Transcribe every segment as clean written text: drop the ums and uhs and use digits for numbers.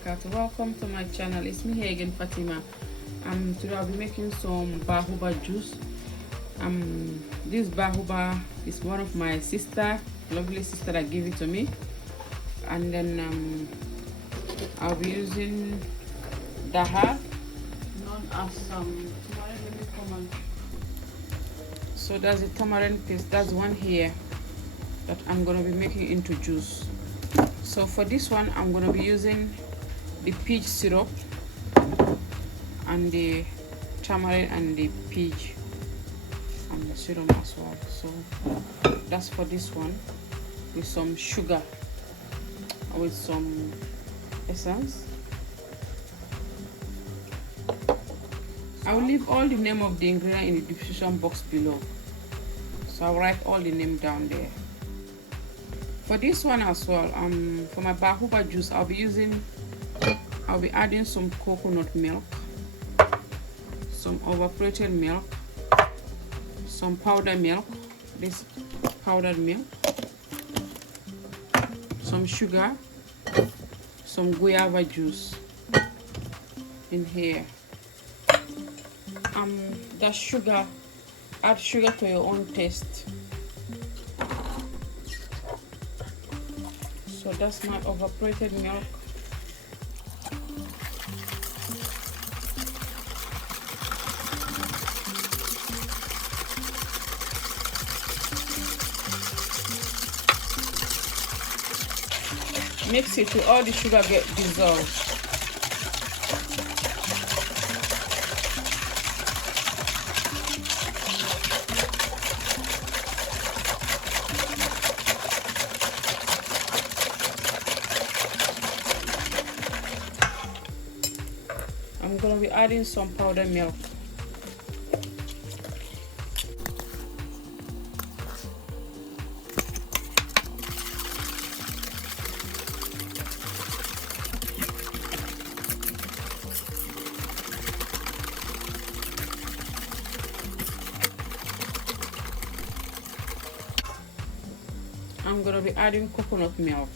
wabarakatuh. Welcome to my channel. It's me here again, Fatima. Today I'll be making some Bahuba juice. This Bahuba is one of my sister, lovely sister, that gave it to me. And then I'll be using Daha, known as tamarind. Let me come on. So that's the tamarind paste. That's one here that I'm gonna be making into juice. So for this one, I'm gonna be using the peach syrup and the tamarind and the peach and the syrup as well. So that's for this one, with some sugar, with some essence. I will leave all the name of the ingredient in the description box below, so I'll write all the name down there. For this one as well, for my Bahuba juice, I'll be adding some coconut milk, some evaporated milk, some powdered milk, this powdered milk, some sugar, some guava juice in here. The sugar, add sugar to your own taste. So that's my evaporated milk. Mix it till all the sugar get dissolved. I'm going to be adding some powdered milk. I'm going to be adding coconut milk.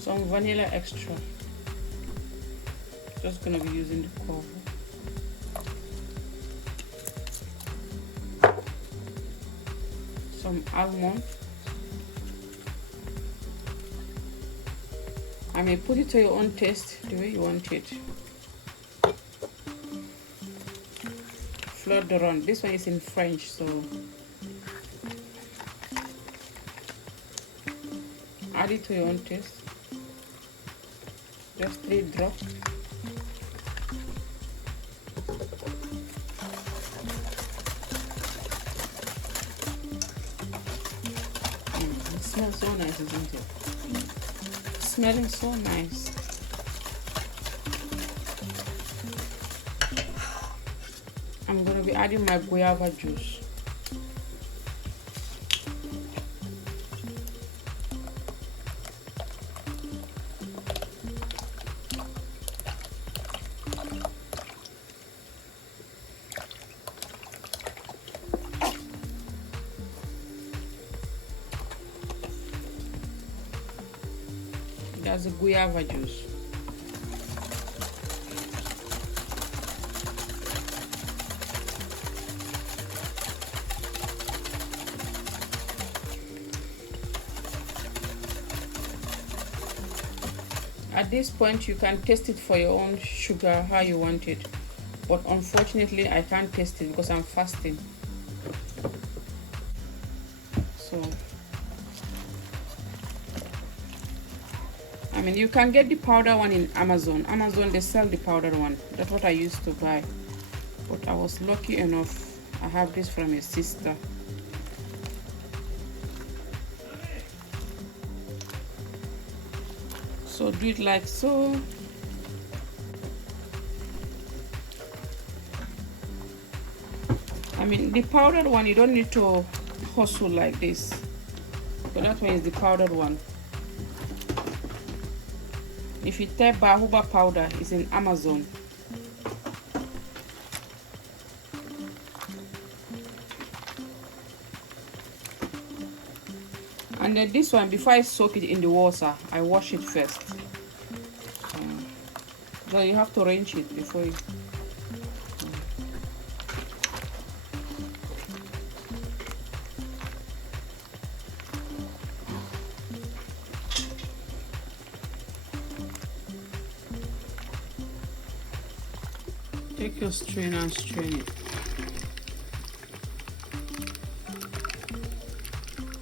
Some vanilla extra. Just gonna be using the Guava. Some almond. I may put it to your own taste, the way you want it. Fleurs D'aranger. This one is in French, so add it to your own taste. Just 3 drops. It smells so nice, isn't it? It's smelling so nice. I'm going to be adding my guava juice. That's the guava juice. At this point, you can taste it for your own sugar, how you want it. But unfortunately, I can't taste it because I'm fasting. So I mean, you can get the powder one in Amazon. They sell the powdered one. That's what I used to buy. But I was lucky enough, I have this from a sister. So do it like so. I mean, the powdered one, you don't need to hustle like this. So that one is the powdered one. If you type Bahuba powder, it's in Amazon. And then this one, before I soak it in the water, I wash it first. So you have to rinse it before you. Take your strainer and strain it.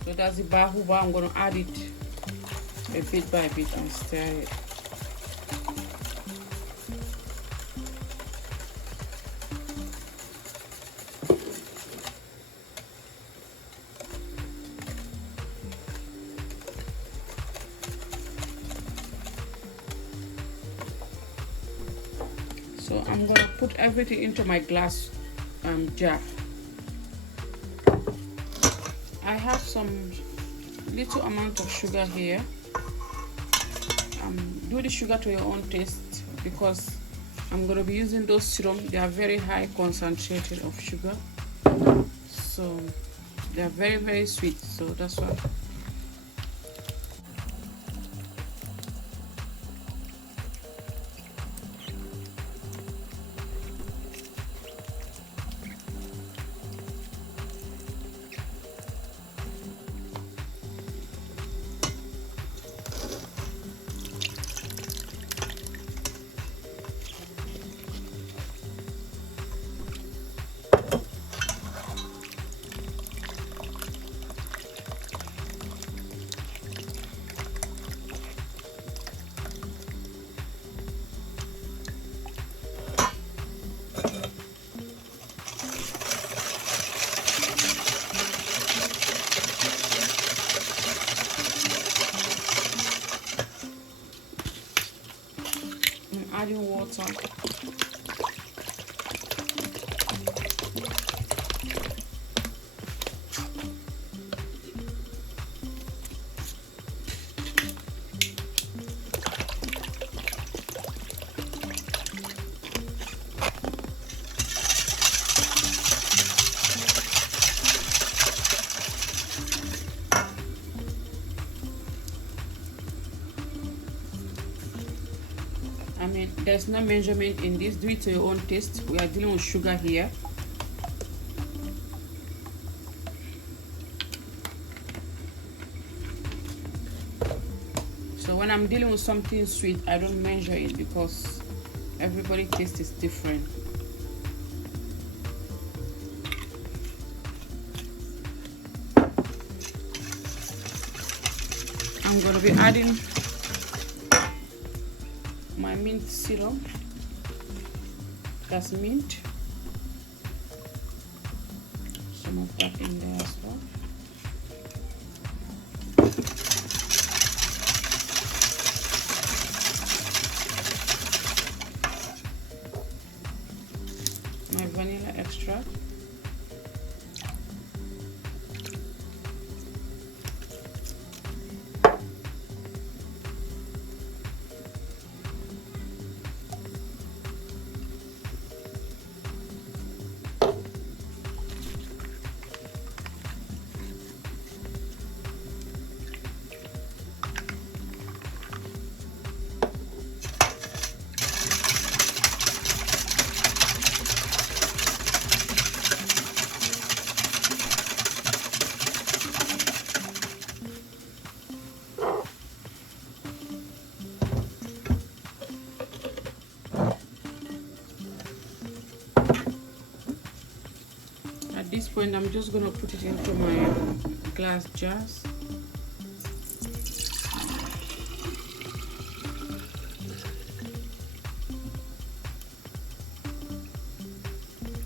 So that's the Bahuba. I'm going to add it a bit by bit and stir it. So I'm going to put everything into my glass jar. I have some little amount of sugar here. Do the sugar to your own taste, because I'm going to be using those syrup. They are very high concentrated of sugar, so they are very, very sweet, so that's why. Adding water. I mean, there's no measurement in this. Do it to your own taste. We are dealing with sugar here. So when I'm dealing with something sweet, I don't measure it, because everybody's taste is different. I'm going to be adding my mint syrup. That's mint. Some of that in there as well. My vanilla extract. At this point, I'm just going to put it into my glass jars.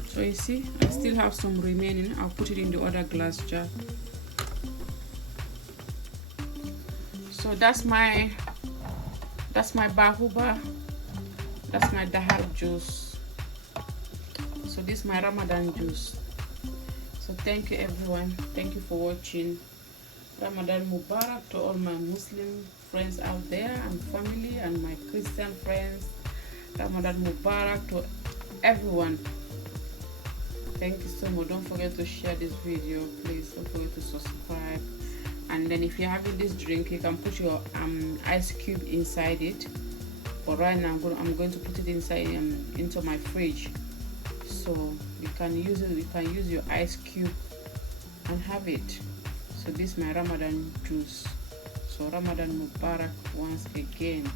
So you see, I still have some remaining. I'll put it in the other glass jar. So that's my Bahuba. That's my dahar juice. So this is my Ramadan juice. So thank you everyone, thank you for watching. Ramadan Mubarak to all my Muslim friends out there and family, and my Christian friends. Ramadan Mubarak to everyone. Thank you so much. Don't forget to share this video, please. Don't forget to subscribe. And then if you're having this drink, you can put your ice cube inside it. But right now I'm going to put it inside into my fridge, so you can use it. You can use your ice cube and have it. So this is my Ramadan juice. So Ramadan Mubarak once again.